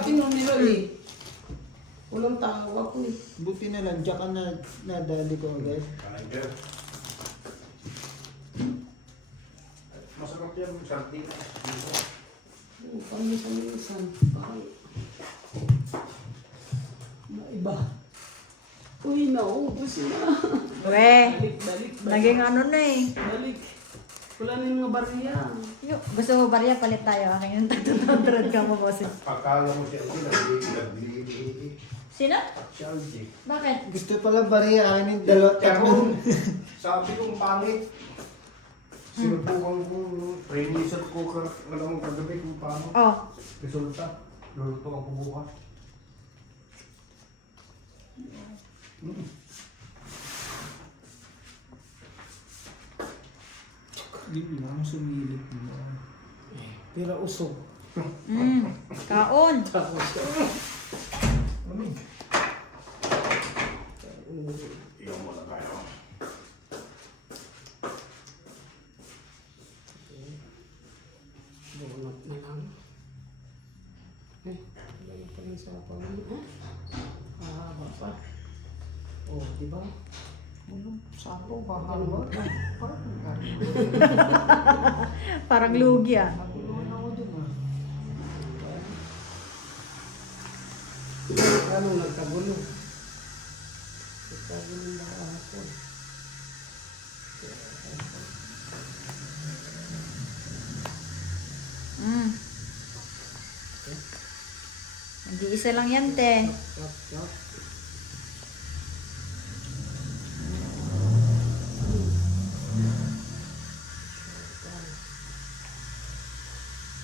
ating numero eh. Walang tao ako eh. Buti na lang, diyan ka na nadali ko agad. Manager. Masarap yan, sardinas. Paminsan-minsan. Bakal. Maiba. Uy, naubos na. We, Balik. naging ano na eh. Balik. Wala na yung mga bariya. Gusto mo ba rin palit tayo? Akin yung 200 ka mo, boss. Pagkala mo siya, nagbili. Sino? Shelby. Bakit? Gusto pala bariya, akin yung dalawa, tatlo. Sabi kong pangit. Sinubukan ko, pressure cooker, alam mo kagabi kung paano. Oh, Resulta, lulutuan ko bukas. Hindi lang sumilip mo. Pero usog. kaon. Iyon mo na tayo. Bunot na lang. Lagi pa rin sa pawin. Hahaba pa. Oh, di ba? Sapo, kahalo. Parang lugi ah. Magulungan ako dun ah. Anong nagkagulo? Nagkagulo na kahapon. Nag-iisa lang yan, te. Yup.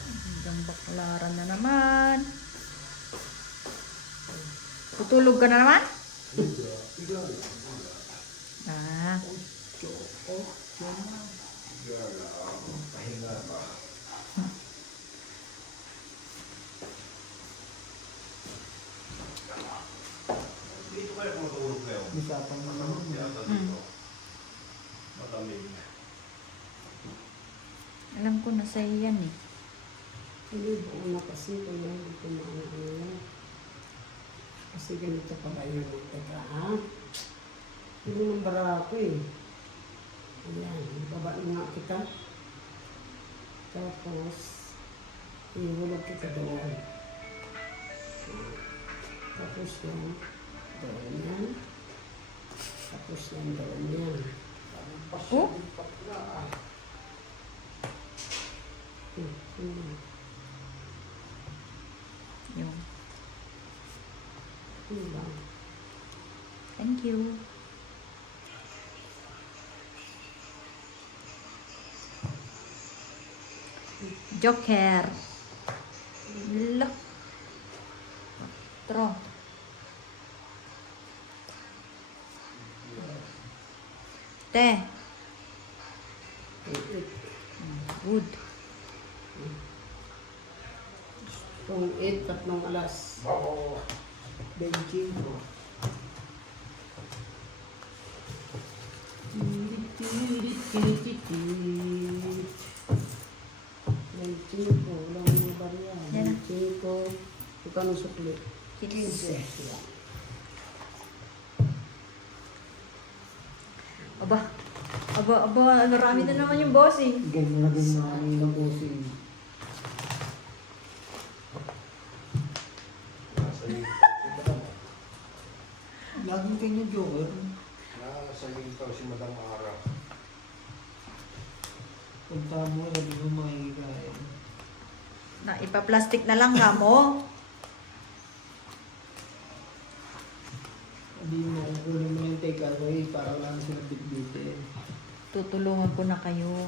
Hanggang baklaran na naman. Tutulog ka na naman? Ah, Dito kayo matulog kayo. Usapan mo naman. Yata dito. Malamig. alam ko na sa'yo yan eh. Hindi, buo na kasi kaya hindi ko maano. Kasi ganito pa kayo ng teka, ha? Hindi ng bara ako eh. Ayan, baba na nga kita. Tapos, ihulog kita doon. Tapos yan, doon yan. Tapos yan, doon yan. Oh? Yung. Diba? Thank you. Joker. Look. Tro. Te. Good. Kung 8, tatlong alas. Babo. Benching ko. Benching ko. Walang mga barya. Yan na. Benching ko. Ikaw ng sukli. 15. Aba. Marami na naman yung boss eh. Ganyan na din mga ilang pusi. Nasa iyo. Laging kanya joker. Nasa iyo si Madam Ara. Punta mo, sabi mo makikikain. Na ipa-plastic na lang ka mo. Hindi mo kukunin mo yung take away para lang sila bitbitin. Tutulungan ko na kayo.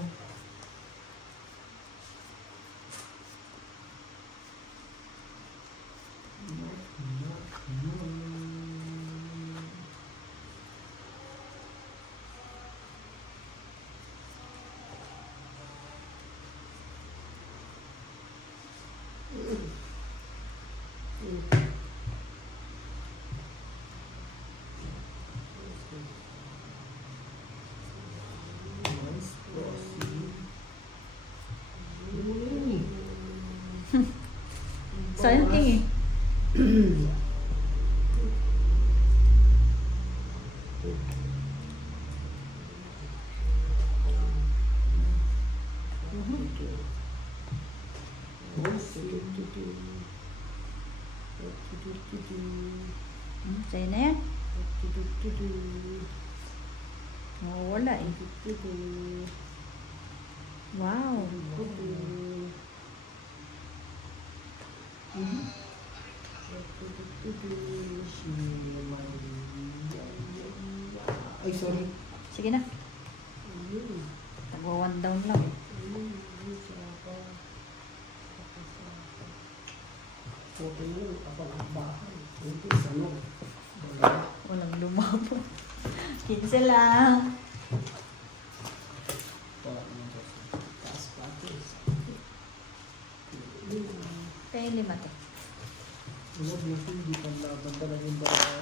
Nice, bossy. Sayang ting eh. Sa'yo na yan. Wala eh. Wow. Ay, sorry. Sige na. Tagwa 1 down lang. Walang lumabo. 15 lang. Kaya 5 to. Huwag na hindi panlaban talaga yung bara.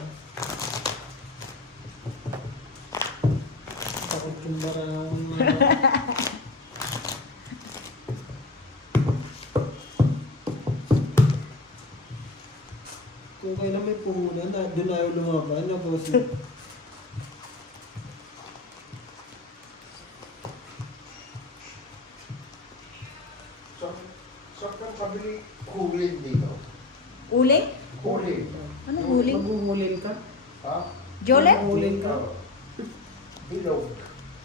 Takot yung barang. Kung kailan may puhunan, doon ayaw lumaban na boss. Saan ka kabili hulin dito? Uling? Hulin. Ano uling? Maghuhulin ka? Ha? Jolet? Maghuhulin ka? Bilog.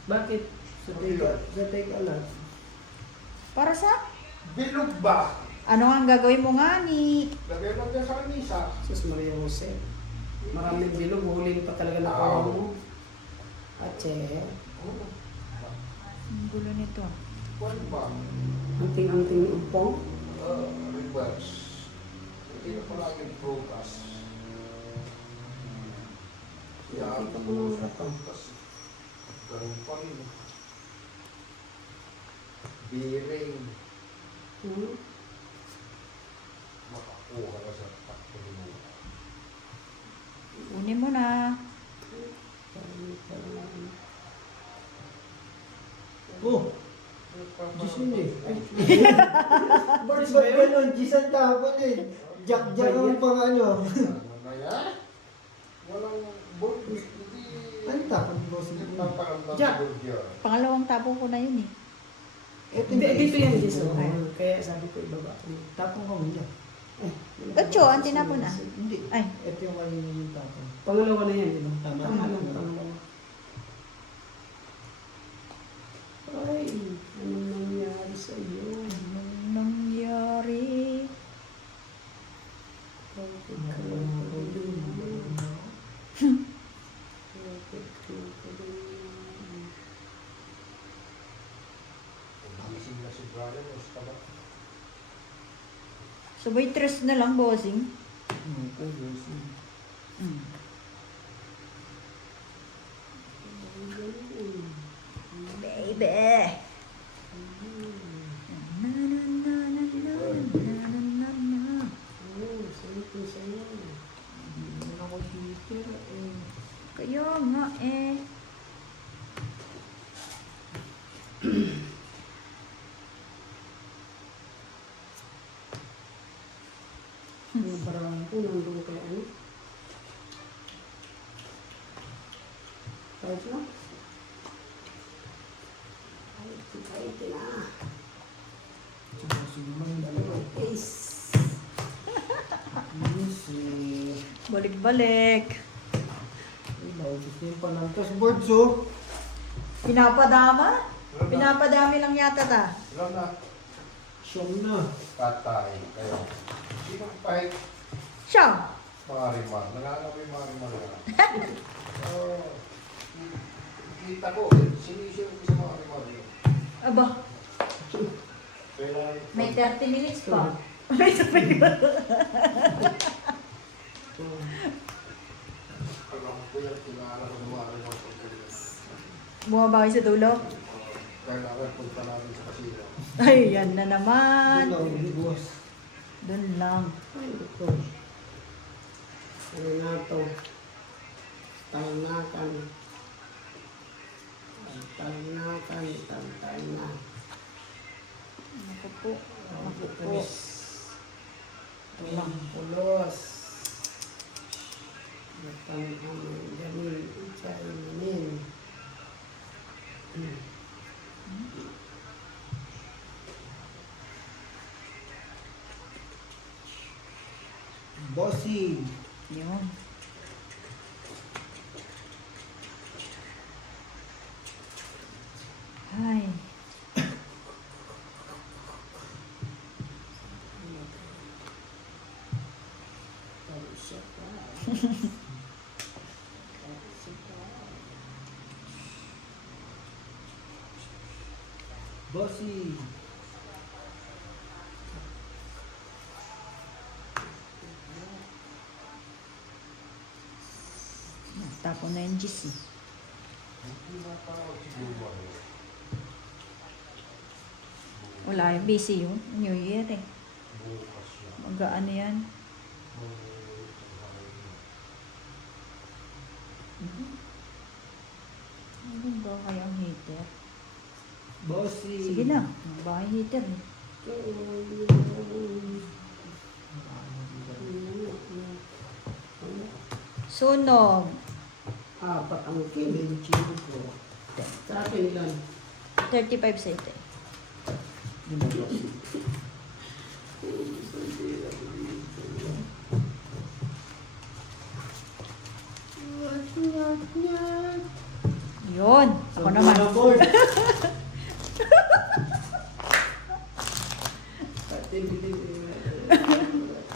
Bakit? Sa take alat. Para sa? Bilog ba? Ano ang gagawin mo nga ni? Lagay mo dyan sa kanisa. Sus Maria Jose. Maraming bilog, hulin pa talaga na kawan mo. Ache. Oh, Ang gulo nito. ano ba? Anting-anting umpong. Reverse. Hindi na pala yung prutas. Yan. Kita mo ng rato. Ganun pa rin. Biring. Makakuha na sa takpili mo. Unin mo na. Oh! Gisan eh. Birds Ba't ba nun? Gisan kahapon eh. Jack-jack ang pang ano. Ano na yan? Walang burgers. Ano takot boss? Hindi paparamdam Jack. sa burger. Pangalawang tapo ko na yun eh. Ito Dito yan, Jason. Ay. Kaya sabi ko ibaba. Tapong ka muna. Ocho, ang tinapon na. Hindi. Ay. Ito yung kanina yung tapong. Pangalawa na yan, di ba? Tama. Tama lang, pangalawa. Ay, anong nangyari sa iyo? Anong nangyari? Bakit ka ganyan? Bakit ka ganyan? Gising na si Brian. Basta ba? So, waitress na lang, bossing. Ito boss. Mm. Baby! Na, na, na, na, na, na, na, na, na. Oo, sabi ko sa'yo. Hindi naman ako heater eh. Kaya nga eh. Yung barang ko, nandun kay ano? Kahit na? Kahit na. Tsaka siguro yung dalawa. Ace. Easy. Balik-balik. Ay, naubos na yung panangkas. Boards oh. Pinapadama? Pinapadami lang yata ta. Ilan na? Siyam na. Tatay. Kayo. Sino kahit Siya. Marimar? Nangangaw yung Marimar na. Kita ko. Sinisip ko sa Marimar. Aba, Kailangan. may 30 minutes pa. May sabi ba? Alam ko yan. Kinala ko sa Marimar. Bumaba kayo sa dulo? Kailangan punta namin sa kasino. Ay, yan na naman. Ikaw, hindi boss. Doon lang. Ay, ito. Ano na ito? Talnakan. Talnakan. Talna. Ako po. Ako po. Pulis. Tulang pulos. Matang aming gamin. Kainin. Bossing. Yun. Ay. Bossing. Tapon na yung GC. Wala yung busy yung New Year eh. Mag-ano yan? Ano ba kaya ang heater? Bossing. Sige na, ba yung heater eh. Sunog. Apat ang kilo. Chino po. Sa akin ilan? 35 cent eh. Yun. Ako naman.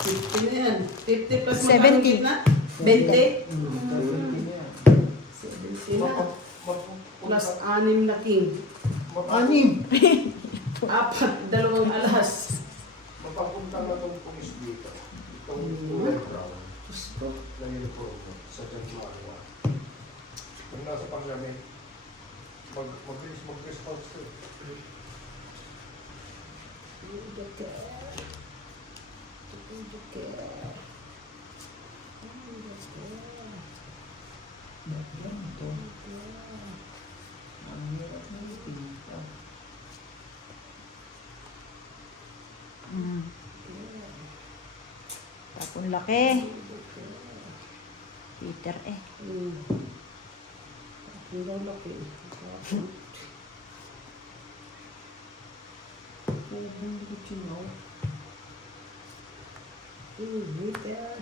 Fifty na yan. 50 plus 70. magkano na? 20? 70 na. Plus 6 na king. Anim. Apat, 2 alas. Mapapunta na itong pulis dito. Itong kulay brown. Na uniform sa January 1. Pag nasa panglamig, mabilis mag-response to. Yan to. Ang hirap na ito. Tapon laki. Heater eh. Ang lalaki. Bitter.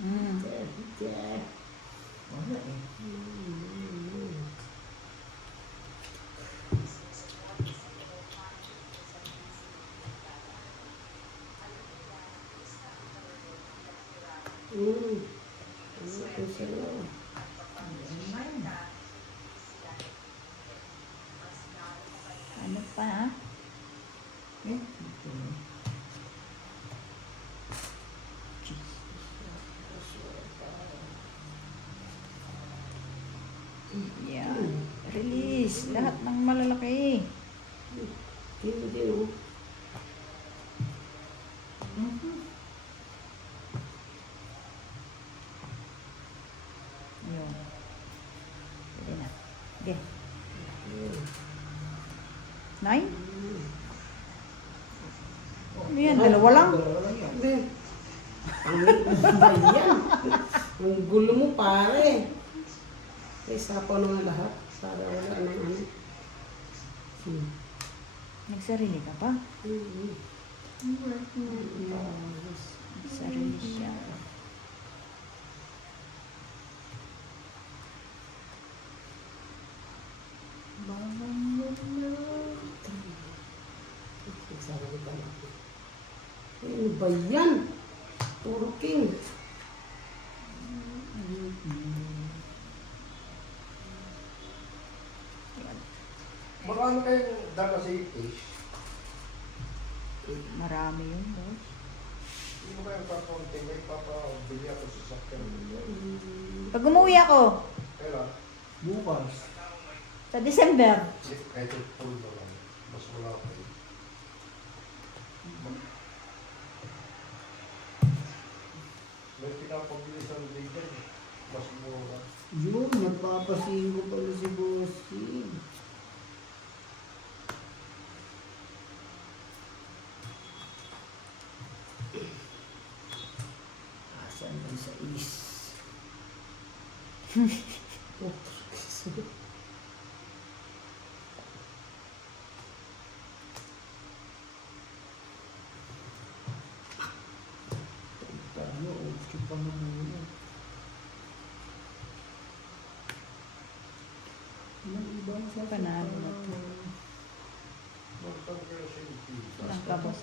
Bitter. Wala eh. Ano pa ha? Eh, ito. Yan. Release. Lahat ng malalaki. Hindi, oh. Yun. Pwede na. Okay. 9? Ano yan? Dalawa lang? Dalawa lang yan. Hindi. Ang bayan. Ang gulo mo, pare. Eh, sapo naman lahat. Para wala nang ano. Nagsarili ka pa? Mm-hmm. Nagsarili siya. Sabi ba natin? Eh, ano ba yan? Puro king. Marami kayong dala sa itis. Marami yun, boss. Hindi mo kayong papunti, may papabili ako sa sakyan. Pag umuwi ako, Kaya, Bukas. sa December, kahit yung full na lang, mas wala kayo. May pinapabilisan din yan. Mas mura. Yun, nagpapasingko pala si Bossing. Asan lang sa is? Paano? pa mamuna. Ilang ibang Panalo na to. Magtanggal siya yung pita. Ilang ka, boss?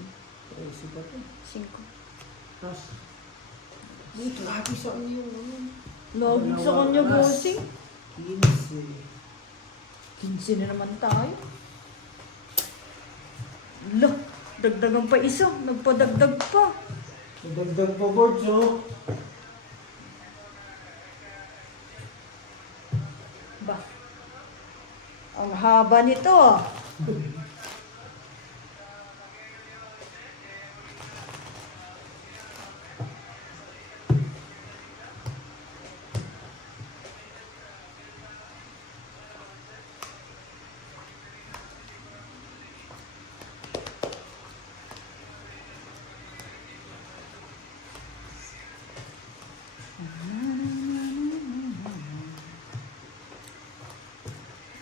13 pa to. 5. Tapos, dito, lagi sa inyo. Lagi sa kanya, bossing. 15. 15 na naman tayo. Look, dagdagan pa isa. Nagpadagdag pa. Nadagdag pa boards, oh. Ba? Ang haba nito.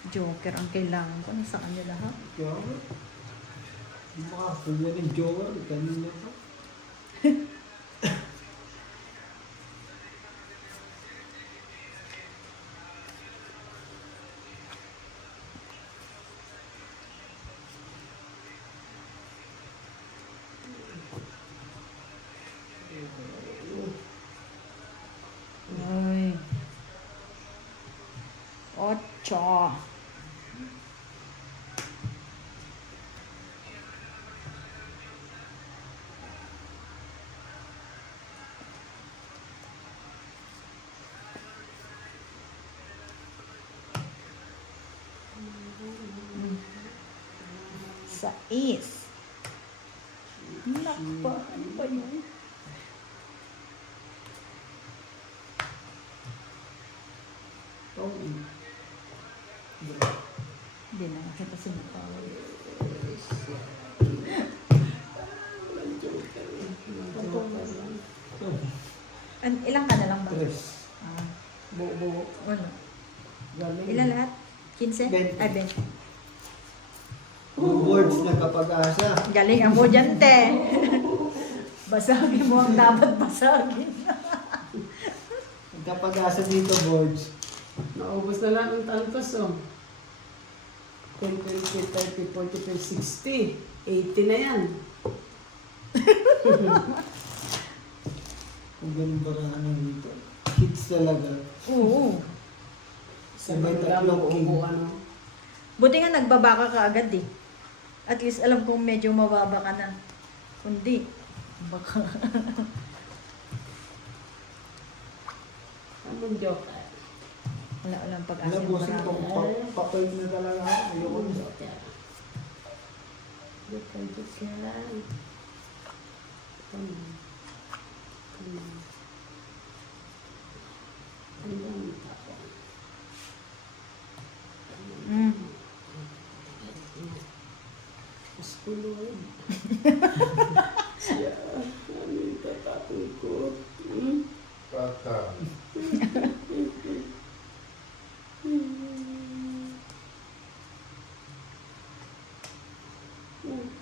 Joker ang kailangan ko. Nasa kanya lahat. Joker. Makakuha ng Joker. Kanina pa. Ay. 8. Sais. Nakpa. Ano ba yun? Tong. Hindi na kasi kasi nakawal. Ilang ka na lang ba? 3. Ah, Buo. wala. Galing. Ilan lahat? 15? 20. Ay, 20. Boards na kapag-asa. Galing ang mo dyan, te. Basagin mo ang dapat basagin. Ang kapag-asa dito, boards. Naubos na lang ang tantos, oh. 10, 20, 30, 40, 50, 60. 80 na yan. Kung ganun ba ang ano dito. Hits talaga. Oo. Sabay Lang tatlong king. upo, ano. Buti nga nagbabaka ka agad eh. At least alam kong medyo mababa ka na. Kundi, baka... Anong joke? Wala, walang Alam pag-asa mo, yung kung marami. papay na talaga ako. Ayoko Anong na. joke? Joke lang. Come on. Come on. Ano ba ang tapo? Mm. Maskulod. Siya, ano yung tatapon ko? Hmm? Kata.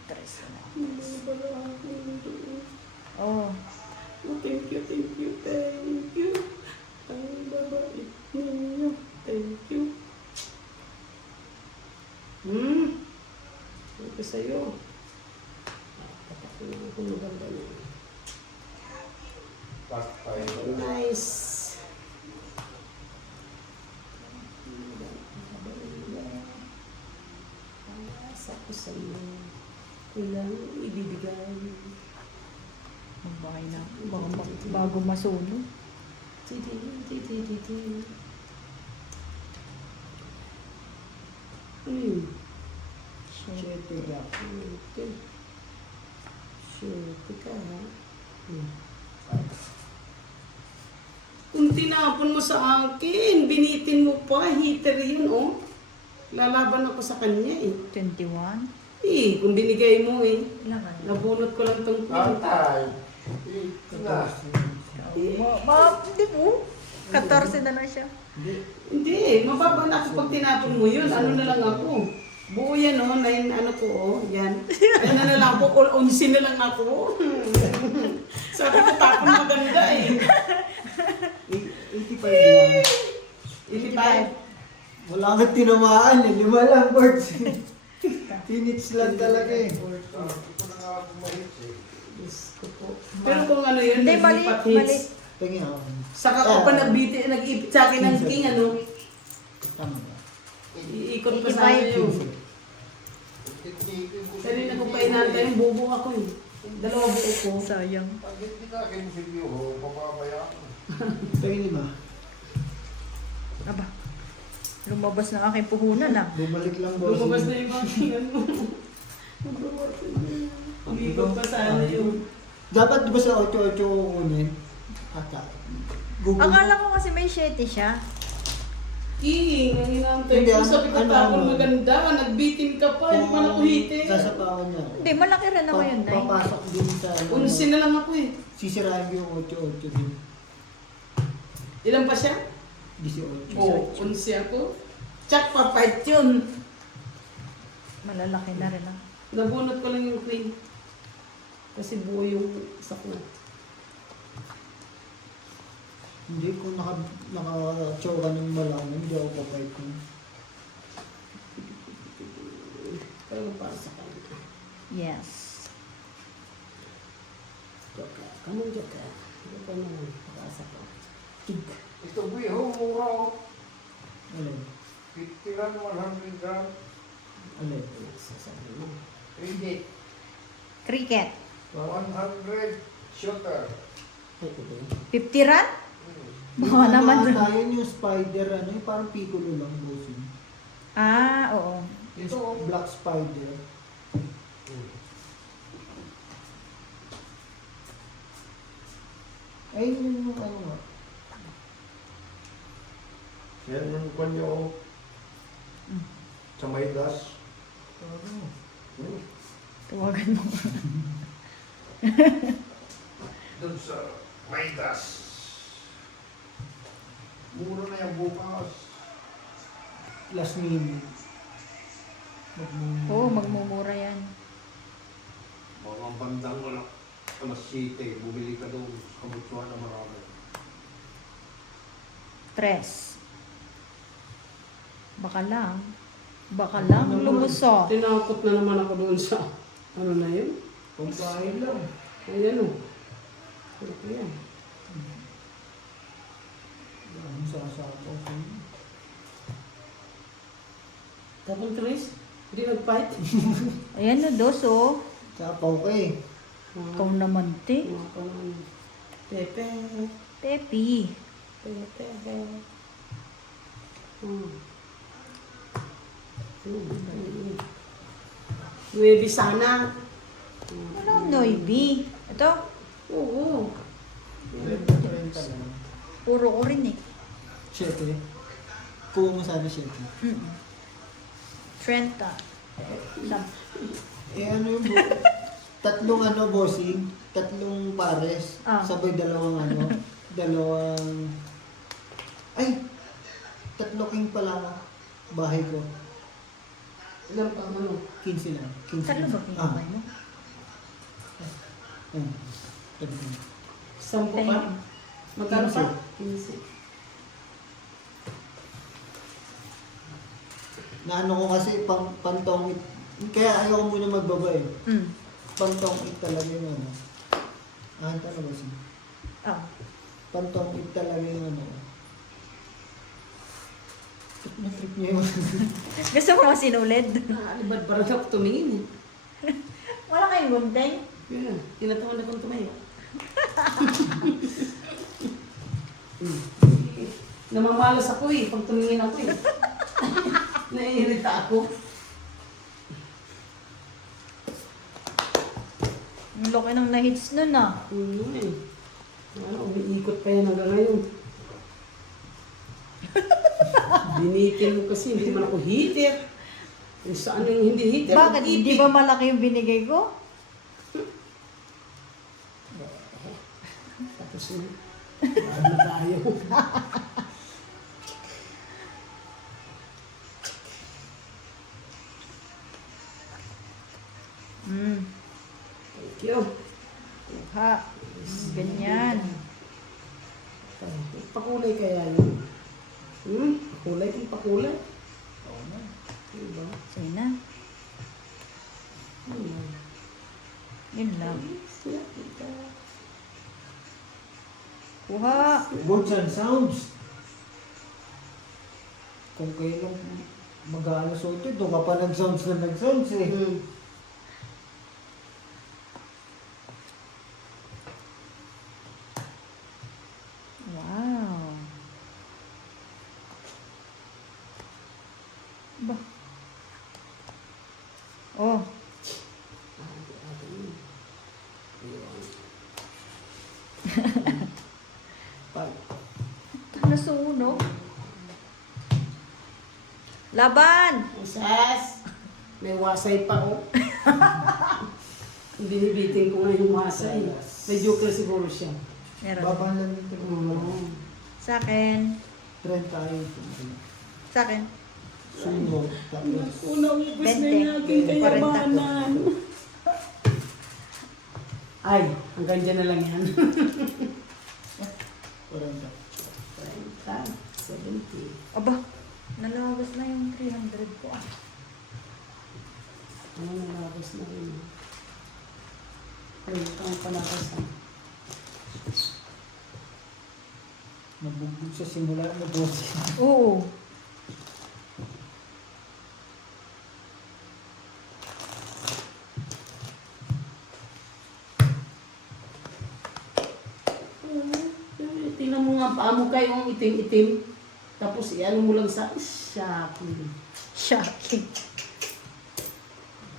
Tres na. Oh, Oh, thank you, thank you, thank you. Ang babait ninyo. Thank you. Ito sa'yo. Papakunan ko maganda niya. Patay. Nice. Sa ko sa'yo. Kailangan ibibigay. magbahay na. Bago masunog. Titi, titi, titi. Ano yun? Siyete lang. Okay. Sure, ka ha? Kung tinapon mo sa akin, binitin mo pa, heater yun, oh. Lalaban ako sa kanya, eh. 21. Eh, kung binigay mo, eh. Ilan ka na? Nabunot ko lang tong Patay. Na. Hindi po. 14 na lang siya. Hindi, mababa na ako pag tinapon mo yun. Ano na lang ako? Buo yan, oh. 9, ano ko, oh. Yan. Ano na lang ako, 11 na lang ako. Sabi ko tapon maganda eh. 85 lang. 85. Wala kang tinamaan eh. 5 lang birds. Tinits lang talaga eh. Sabi ko na nga bumahit eh. Diyos ko po. Pero kung ano yun, Hindi, mali, naglipat mali. hits. Tingin ako. Saka ko pa nag-ipit sa akin ng king, ano, Tama ba? iikot pa sa akin yung. Kanina ko pa inantay yung bubo ako eh. Dalawa buo ko. Sayang. Pag hindi ka akin siguro, papabayaan mo. Tingin ba? Aba, lumabas na aking puhunan ah. Bumalik lang boss. Lumabas na yung aking ano. Umikot pa sa ano yung. Dapat di ba sa 8-8 kukunin? Ata. Google. Akala ko kasi may 7 siya. King, ang inantay Hindi, ko. Sabi ko ano, tapon ano? maganda. Nagbitin ka pa. Hindi pa ako hitin. Sasapawan niya. Hindi, malaki rin ako yun, Day. Papasok din sa... Unsin na lang ako eh. Sisirahin ko yung 8-8 din. Ilan pa siya? 18. Oo, unsi ako. Tsak pa fight yun. Malalaki na rin ah. Nabunot ko lang yung queen. Kasi buo yung sakna. Hindi, kung naka-chow ka ng malaman, hindi ako papayt ko. Pero para sa kanya. Yes. Joker. Come on, Joker. Joker naman. Para sa ko. Tig. Ito buho, mura oh. Alin? 50 lang, 100 gram. Alin? Sasabi mo. Hindi. Cricket. 100 shooter. Ay, ito ba yun? 50 run? Baka Ano naman. ata yun yung spider, ano yung parang piccolo lang bossing. Ah, oo. Yung Ito. black spider. Ay, yun yung ano nga. Yan yung kanyo. Sa may gas. Ano? Tawagan mo. Doon sa may gas. Mura na yung bukas. Last minute. Oo, magmumura yan. Mga bandang wala. Alas 7, bumili ka doon. Kabutsuhan na marami. 3. Baka lang. Baka lang lumuso. Tinakot na naman ako doon sa ano na yun. Pagkain lang. Ayan o. Ano ko yan? Ang sasapaw ko. Tapos Tris, hindi nag-fight. Ayan o, dos oh. Sapaw ko eh. Ikaw naman, te. Mga pa naman. Pepe. Tepi. Pepe. Nuevi sana. Ano, Noibi? Ito, Oo. 30 lang. puro ko rin eh. 7. Kuha mo sana 7. 30. Eh ano yung tatlong ano bossing? Tatlong pares. Ah. Sabay dalawang ano? Dalawang... Ay! Tatlo king pala bahay ko. Ilan pa ano? 15 lang. 15 Tatlo ba lang. pinabay mo? Ah. Tatlo. Sampo pa? Magkano pa? 15. Naano ko kasi pantong kaya ayaw ko muna magbaba eh. Pantong talaga yung ano. Ah, talaga siya. Oh. Pantong talaga yung ano. Trip na trip niya yun. Gusto mo masinulid? Alibad ba rin ako tumingin eh. Wala kayong gunting? Yeah, tinatawan akong tumayo. Namamalas ako eh, pag tumingin ako eh. Naiirita ako. Ang laki ng nahits nun ah. Eh. Ano, umiikot pa yan hanggang ngayon. Binitin mo kasi, hindi naman ako heater. Eh, saan yung hindi heater? Bakit? Hindi ba malaki yung binigay ko? Tapos yun. Ano tayo? Hmm. Thank you. Ha. Ganyan. Pakulay kaya yun? Pakulay kung pakulay. Oo na. Diba? Sige na. Yun lang. Kuha. Words and sounds. Kung kayo lang mag-aalas ito, doon ka pa nag-sounds na nag-sounds eh. Wow. Ba. Oh. Nasunog. Laban! Sas! May wasay pa oh. Binibitin ko nga yung wasay. May joker siguro siya. Meron. Babaan lang ito. Sa akin. Trend tayo. Sa akin. Sunog. Tapos. Unang ubus na 20. yung aking kayamanan. Ay, hanggang dyan na lang yan. 40. 30, 70. Aba, nalabas na yung 300 ko ah. Ano nalabas na rin? Ay, ang panakasan. Nabugbog sa simula mo boss. Oo. Tingnan mo nga paa mo kayong itim-itim. Tapos iano mo lang sa shocking. Shocking.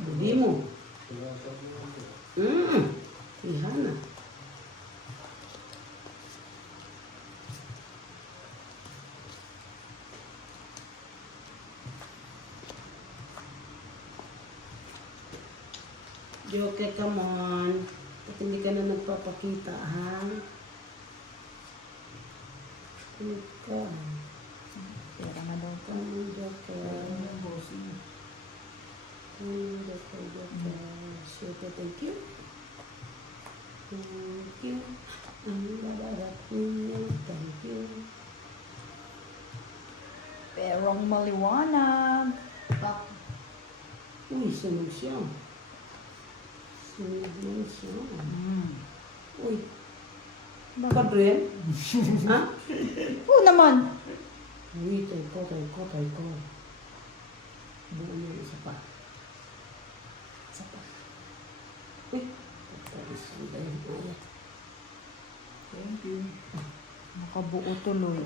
Hindi mo. Ihana. Joker, come on. At hindi ka na nagpapakita, ha? Ika. Pera na daw po. Joker. Joker. Super, thank you. Thank you. Ang dadarating niya. Thank you. Perong maliwanag. Uy, sunog siya. Sunog na siya. Uy. Bakit rin? Ha? Oo naman. Uy, tayo ko. Buo niya isa pa. Isa pa. Uy. Tapos, ang dahil ko. Thank you. Nakabuo tuloy.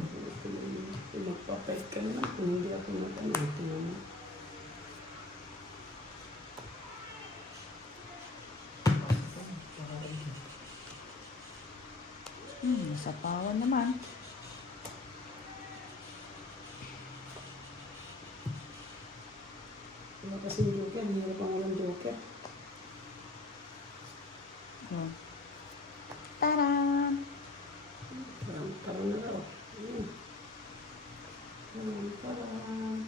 Magpapait ka na. Kung hindi ako matanong. Tingnan mo. Nasapawan naman. Wala kasing joker. Hindi pa walang joker. Taran! Parang na raw. Parang.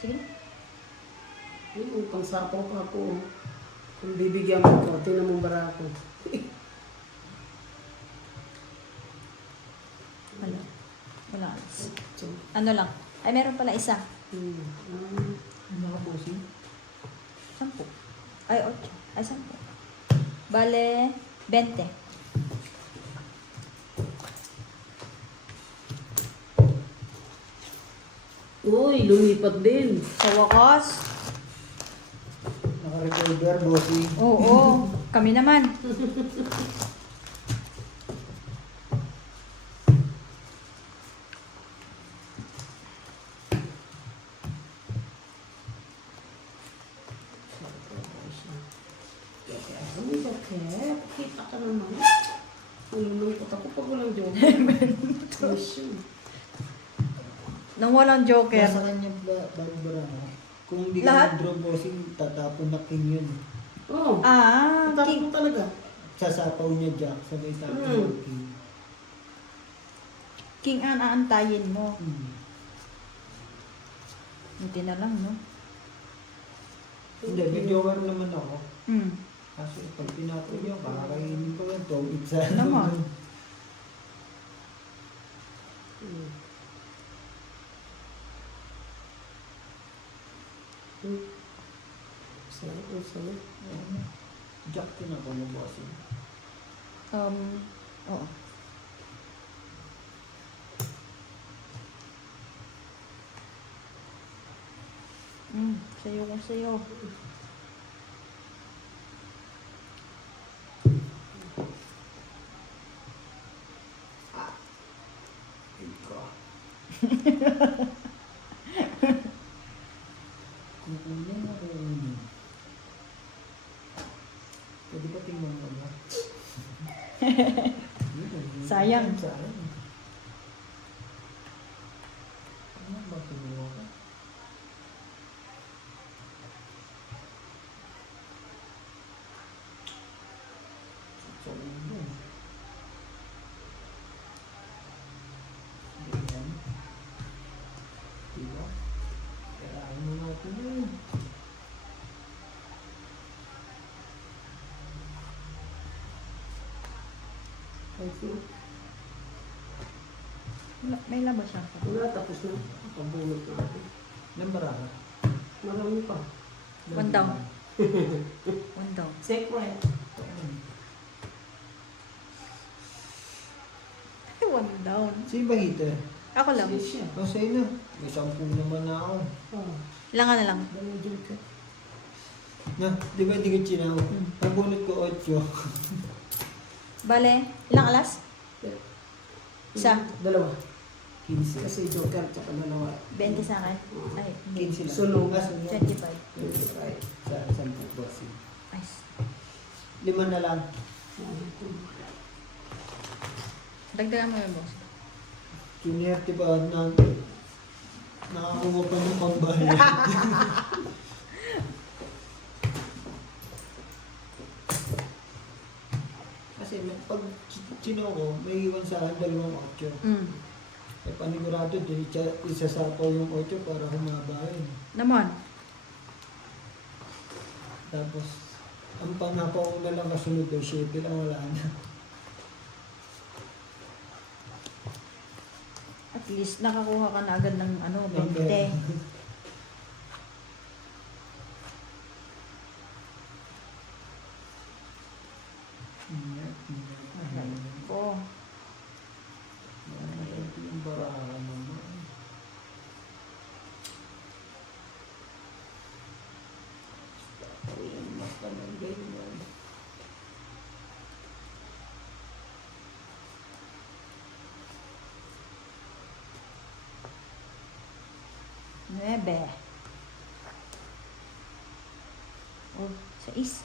Sige. Yung pangsapaw pa ako. Kung bibigyan mo ito, tingnan mo bara ako. Wala. Wala. Ano lang. Ay, meron pala isa. Ano ka bossing? 10. Ay, 8. Ay, 10. Bale, 20. Uy, lumipat din. Sa wakas. Naka-recover bossing. Oo. Kami naman. Ano ba, Kep? Kita ka naman. Nalulungkot ako pag walang joker. Nang walang joker. Kaya sa kanya Barbara, no? Kung hindi ka Lahat? mag-draw bossing, tatapon na king yun. Oo. Ah, Tapos king. mo talaga. Sasapaw niya jack, sabay tapon Mm. ng king. King ang aantayin mo. Hmm. Buti na lang, no? Hindi, may jower naman ako. Mm. Kaso pag pinapon nyo, kakakainin ko yan. Tawid sa Naman. Hmm. Sarap. Jack din ako ng bossing. Oo. Sayo ko sa'yo. Ika. Kukunin ako. Pwede ba tingnan mo ba? Sayang. Sayang. Ano ba kinuha ka? Sa ulo. Ganyan. Diba? Kailangan mo natin yun. I think. May labas siya. Wala, tapos na. Pabunot natin. Ilang baraka? Marami pa. One down. One down. Secret. One down. Sino ba hito? Ako lang. Siya. Oh, sa'yo na. May 10 naman na ako. Oh. Ilang na lang. Ganun ka. Na, di ba hindi ka chinaw? Nabunot ko 8. Bale, ilang alas? Isa. Dalawa. 15. Kasi joker tsaka dalawa. 20 sa akin. Ay, 15 lang. Sunod. Ah, sunod. 25. Right. Sa isang bossing. Nice. 5 na lang. Dagdagan mo yung boss. Kinerte ba na nakakuha pa ng pambayad? Kasi pag chino ko, may iwan sa akin 2 8. Eh panigurado din, isasapaw yung 8 para humabain. Naman. Tapos, ang panapaw na lang kasunod ng 7 lang wala na. At least nakakuha ka na agad ng ano, 20. Oh. Yung baraka naman. Uy, mas tanong ganyan. Nuebe. Oh, 6.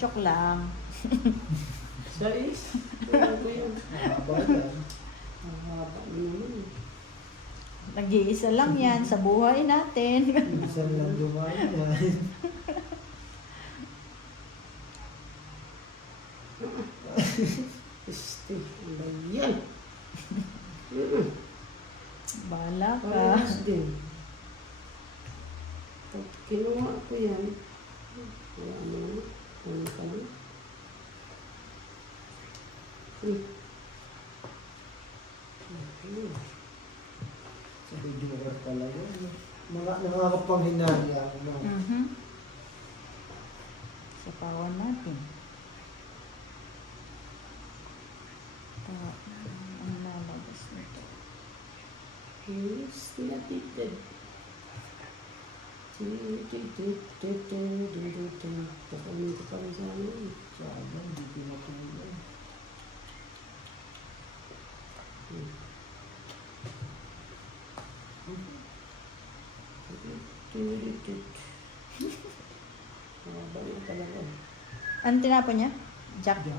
Joke lang. Sais. Ano ko yun? Mahaba yan. Mahaba naman. Nag-iisa lang yan sa buhay natin. Minsan lang dumaan yan. Este. Ano yan? Bala ka. Parehas din. Pag kinuha ko yan, wala mo. Ano ka na? Sa video ka pala yun. Mga nakakapanghinaya. No? Sa pawan natin. Ang lalabas nito. Here's the addicted. Papanin ko pa rin sa ano. Sana, hindi pinatuloy. Mahaba na talaga. Ano tinapon niya? Jack. Diyan.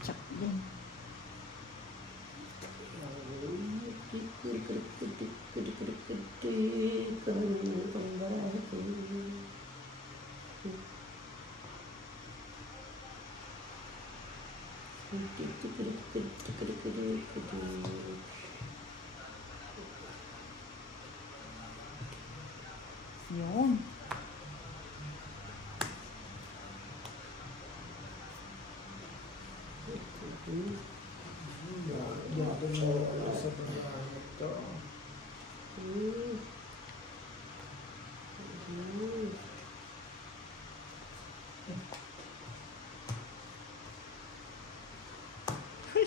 Jack din. Yun. Yakin mo ano sa pagkakamit to.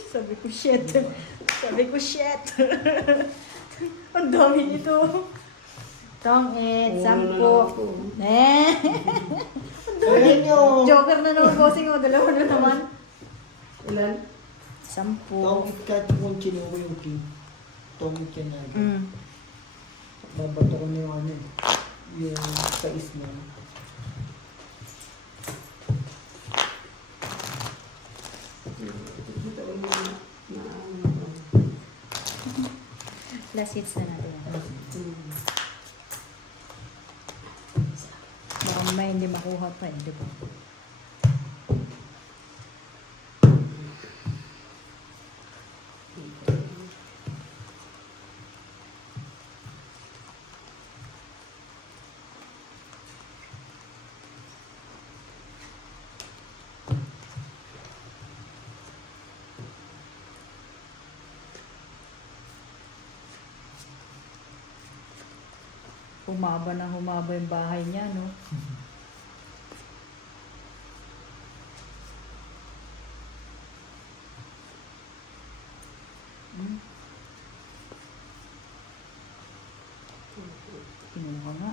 Sabi ko, shit. Sabi ko, shit. Ang dami nito. Tong-it, sampo. Eh. Ayan nyo! Joker na naman, bossing mo. Dalawa na naman. Ilan? Sampo. Tongit ka kung chinuko yung king. Tongit ka na. Mm. Babato ko na yung ano eh. Yung sais na. Kita ko na Last hits na natin. Baka may hindi makuha pa, di ba? Humaba na humaba yung bahay niya, no? Kinuha nga.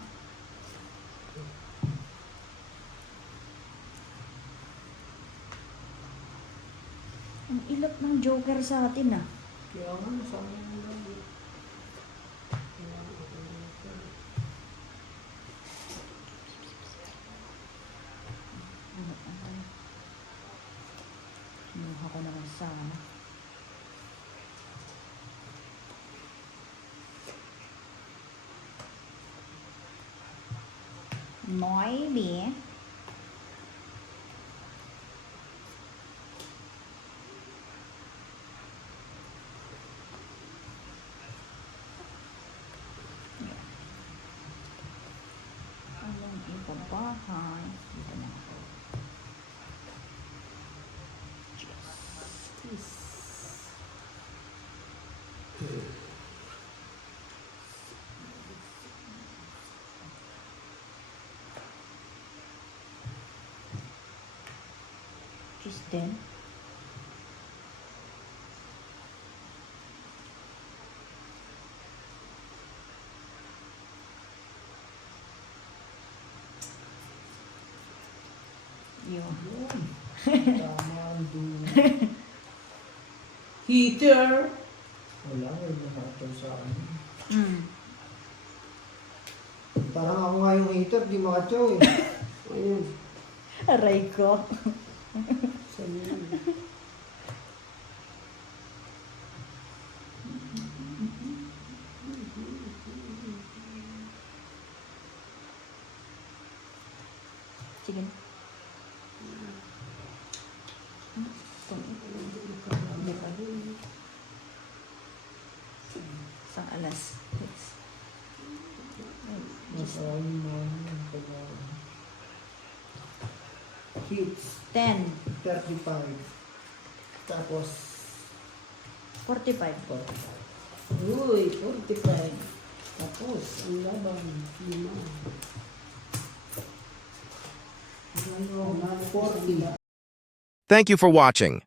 Ang ilap ng Joker sa atin, ah. Kaya nga, nasama yung lang. Kinuha ko naman sana. Maybe. Anong ibabahay? Dito na ako. Just then. Yun. Tama ang dulo. heater. Wala, may nakataw sa akin. Mm. Parang ako nga yung hater, di makataw eh. Ayun. Aray ko. Saan yun? Sige. Isang alas. Nasaan mo yung pag- Hits, 10. 35. Tapos, 45. 45. Uy, 45. Tapos, ang laban. 5. 40. Thank you for watching.